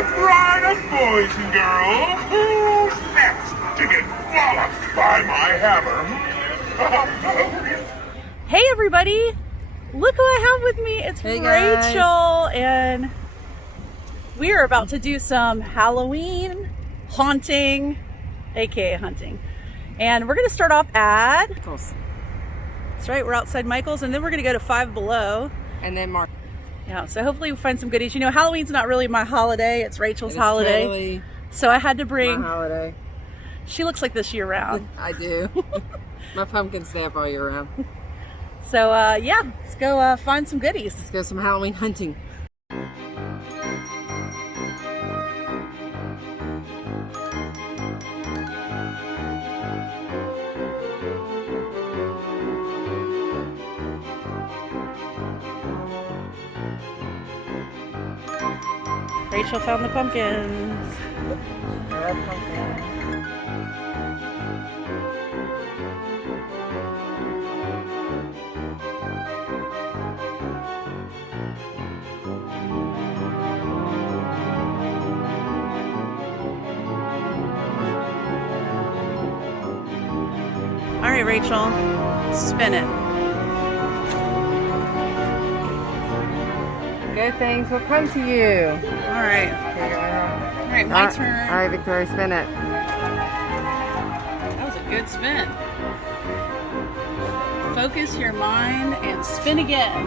All right, boys and girls, who's next to get walloped by my hammer? Hey everybody! Look who I have with me. It's Hey guys. Rachel, and we are about to do some Halloween haunting, aka hunting. And we're gonna start off at Michael's. That's right, we're outside Michael's, and then we're gonna go to Five Below. And then Mark. Yeah, so hopefully we'll find some goodies. You know, Halloween's not really my holiday, it's Rachel's holiday. Totally So I had to bring my holiday. She looks like this year round. I do. My pumpkin stamp all year round. So yeah, let's go find some goodies. Let's go some Halloween hunting. Rachel found the pumpkins. I love pumpkin. All right, Rachel, spin it. Good things will come to you. All right. All right, my turn. All right, Victoria, spin it. That was a good spin. Focus your mind and spin again.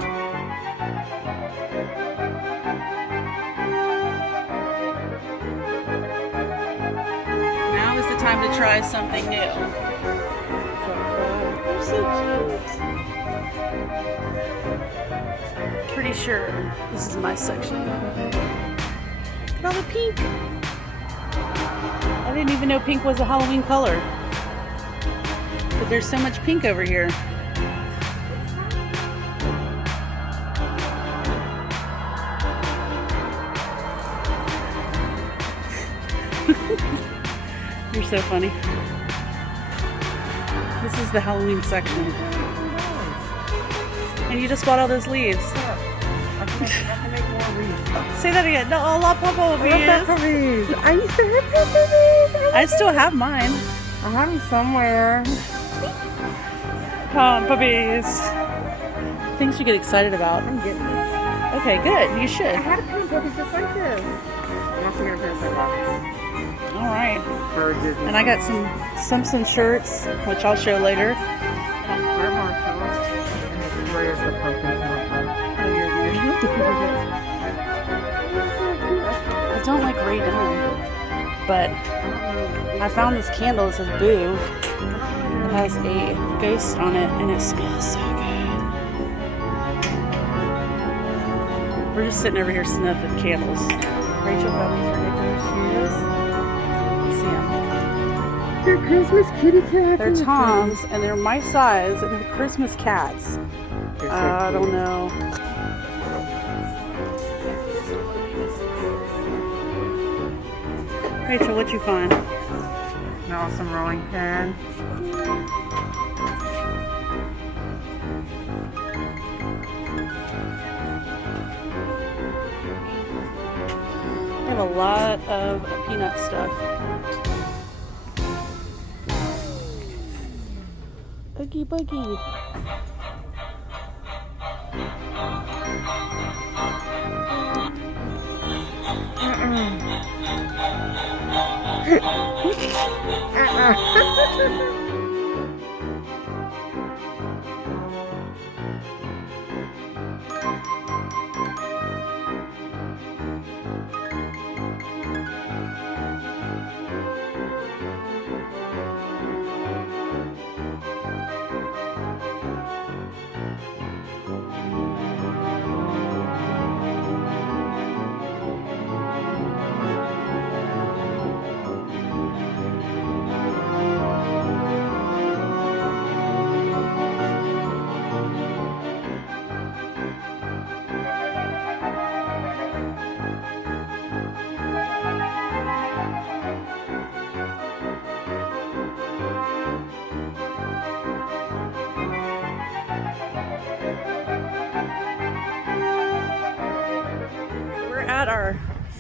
Now is the time to try something new. They're so cute. Pretty sure this is my section. Look at all the pink. I didn't even know pink was a Halloween color. But there's so much pink over here. You're so funny. This is the Halloween section. And you just bought all those leaves. I can make more wreaths. Say that again. No, I love purple leaves. I used to have purple wreaths. I still have mine. I have them somewhere. Puppies. Things you get excited about. I'm getting this. Okay, good. You should. I had a pink puppy just like this. I'm also going to put sunglasses. All right. For Disney. And I got some Simpson shirts, which I'll show later. We're marshmallows. And Victoria's the pumpkin pie. Oh, you're weird. I don't like Ray Dunn, but I found this candle that says Boo. It has a ghost on it, and it smells so good. We're just sitting over here sniffing candles. Rachel found these ridiculous shoes. Let's see them. They're Christmas kitty cats. They're Toms, and they're my size, and they're Christmas cats. I don't know. Rachel, what'd you find? An awesome rolling pin. They have a lot of peanut stuff. Oogie boogie.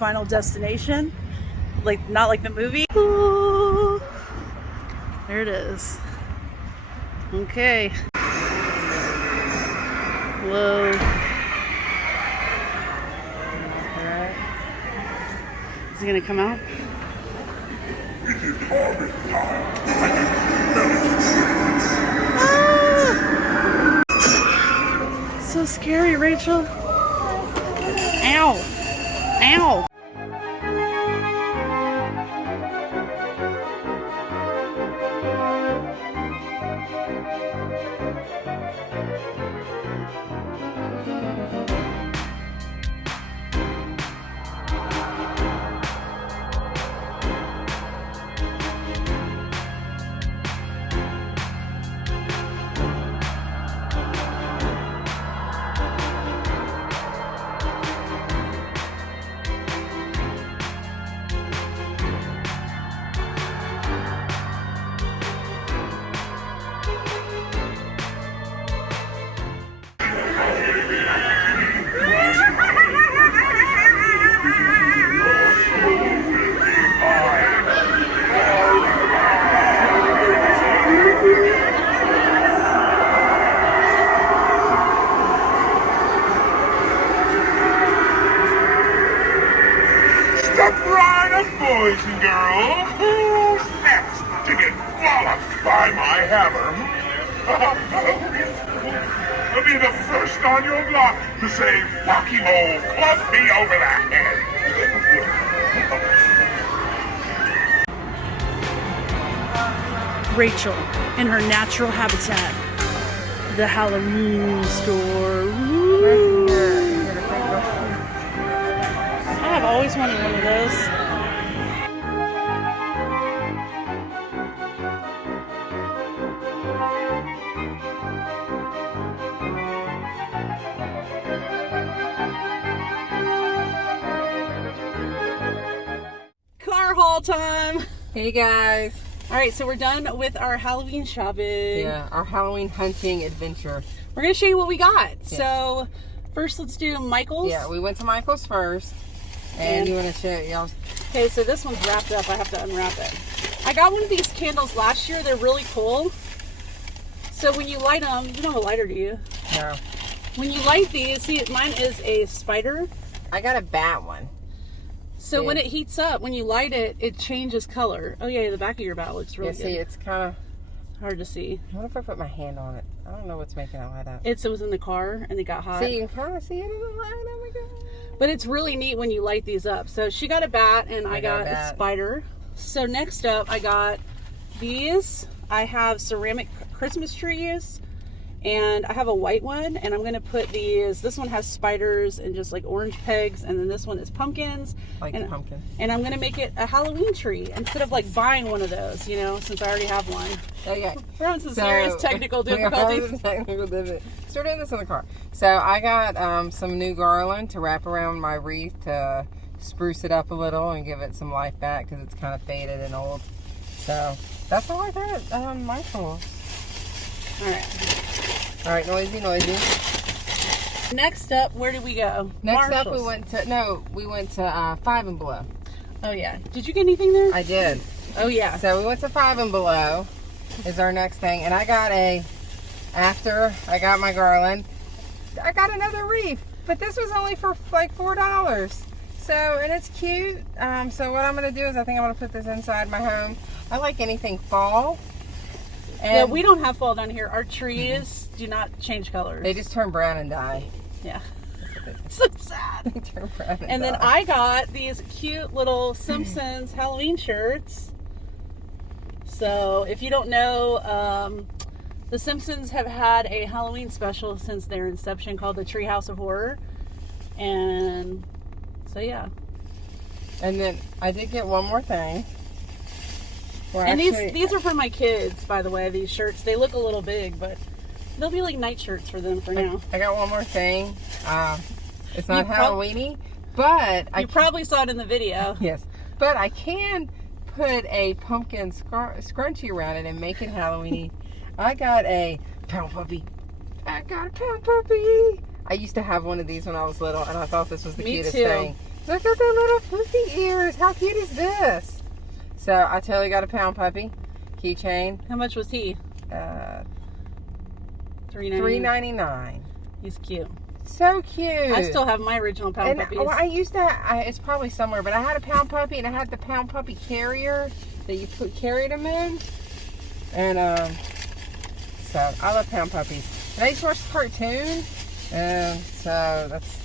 Final Destination. Like, not like the movie. Ooh. There it is. Okay. Whoa. Alright. Is he gonna come out? Ah! So scary, Rachel. Ow. Ow. Boys and girls, who's next to get walloped by my hammer? I'll be the first on your block to say, Rocky Mole, club me over the head. Rachel in her natural habitat, the Halloween store. Woo. I have always wanted one of those. Car haul time. Hey guys. All right, so we're done with our Halloween shopping. Yeah, our Halloween hunting adventure. We're gonna show you what we got. Yeah. So first, let's do Michael's. Yeah, we went to Michael's first, and you want to show y'all. Okay, so this one's wrapped up. I have to unwrap it. I got one of these candles last year. They're really cool. So when you light them, you don't have a lighter, do you? No. When you light these, see, mine is a spider. I got a bat one. So when it heats up, when you light it, it changes color. Oh yeah, the back of your bat looks really good. See, it's kind of hard to see. What if I put my hand on it? I don't know what's making it light up. It was in the car and it got hot. See, you can kind of see it in the light. Oh my god. But it's really neat when you light these up. So she got a bat and I got a spider. So next up, I got these. I have ceramic Christmas trees. And I have a white one, and I'm going to put these. This one has spiders and just like orange pegs, and then this one is pumpkins. Pumpkins. And I'm going to make it a Halloween tree instead of like buying one of those, you know, since I already have one. Okay. We're having some serious technical difficulties. Still doing this in the car. So I got some new garland to wrap around my wreath to spruce it up a little and give it some life back because it's kind of faded and old. So that's all I got at Michael's. All right, noisy. Next up, where did we go? Next up, we went to Five and Below. Oh yeah. Did you get anything there? I did. Oh yeah. So we went to Five and Below is our next thing, and I got after I got my garland, I got another wreath, but this was only for like $4. So, and it's cute. So what I'm gonna do is I think I'm gonna put this inside my home. I like anything fall. And yeah, we don't have fall down here. Our trees do not change colors. They just turn brown and die. Yeah. It's so sad. They turn brown and then I got these cute little Simpsons Halloween shirts. So if you don't know, the Simpsons have had a Halloween special since their inception called the Treehouse of Horror. And so yeah. And then I did get one more thing. And these are for my kids, by the way, these shirts. They look a little big, but they'll be like night shirts for them for now. I got one more thing. It's not Halloween-y, but you probably saw it in the video. Yes, but I can put a pumpkin scrunchie around it and make it Halloween-y. I got a pound puppy. I used to have one of these when I was little, and I thought this was the cutest thing. Look at their little floofy ears. How cute is this? So I totally got a pound puppy keychain. How much was he? $3.99. He's cute. So cute. I still have my original pound puppies. Well, I used that. It's probably somewhere, but I had a pound puppy, and I had the pound puppy carrier that you carried them in. And so I love pound puppies. And I used to watch the cartoon, and so that's.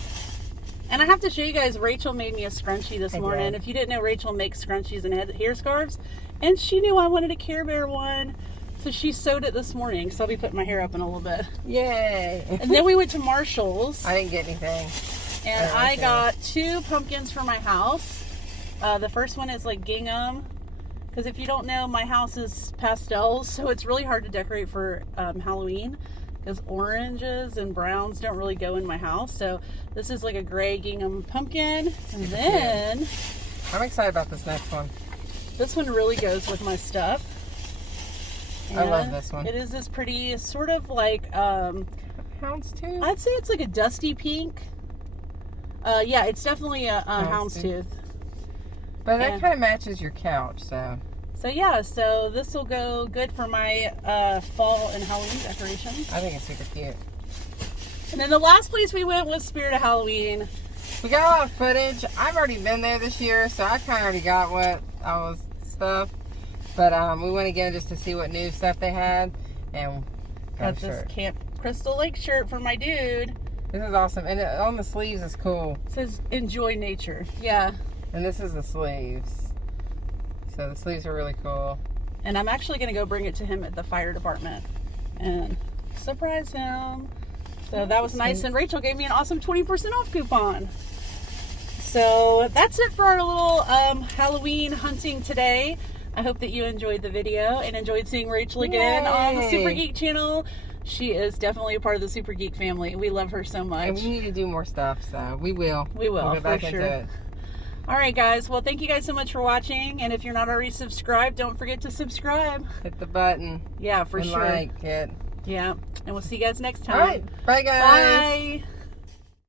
And I have to show you guys, Rachel made me a scrunchie this morning. If you didn't know, Rachel makes scrunchies and hair scarves. And she knew I wanted a Care Bear one. So she sewed it this morning. So I'll be putting my hair up in a little bit. Yay. And then we went to Marshall's. I didn't get anything. And I got 2 pumpkins for my house. The first one is like gingham. Because if you don't know, my house is pastels. So it's really hard to decorate for Halloween. Because oranges and browns don't really go in my house. So this is like a gray gingham pumpkin. And then I'm excited about this next one. This one really goes with my stuff. And I love this one. It is this pretty sort of like houndstooth. I'd say it's like a dusty pink. Yeah, it's definitely a houndstooth. But that kind of matches your couch, so. So yeah, so this will go good for my fall and Halloween decorations. I think it's super cute. And then the last place we went was Spirit of Halloween. We got a lot of footage. I've already been there this year, so I kind of already got what I was stuff. But we went again just to see what new stuff they had, and got this Camp Crystal Lake shirt for my dude. This is awesome, and on the sleeves is cool. It says "Enjoy Nature." Yeah. And this is the sleeves. So the sleeves are really cool. And I'm actually going to go bring it to him at the fire department and surprise him. So that was nice. And Rachel gave me an awesome 20% off coupon. So that's it for our little Halloween hunting today. I hope that you enjoyed the video and enjoyed seeing Rachel again on the Super Geek channel. She is definitely a part of the Super Geek family. We love her so much. And we need to do more stuff, so we will. We will, we'll go back for sure. into it. All right, guys. Well, thank you guys so much for watching. And if you're not already subscribed, don't forget to subscribe. Hit the button. Yeah, for sure. Like it. Yeah. And we'll see you guys next time. All right. Bye, guys. Bye.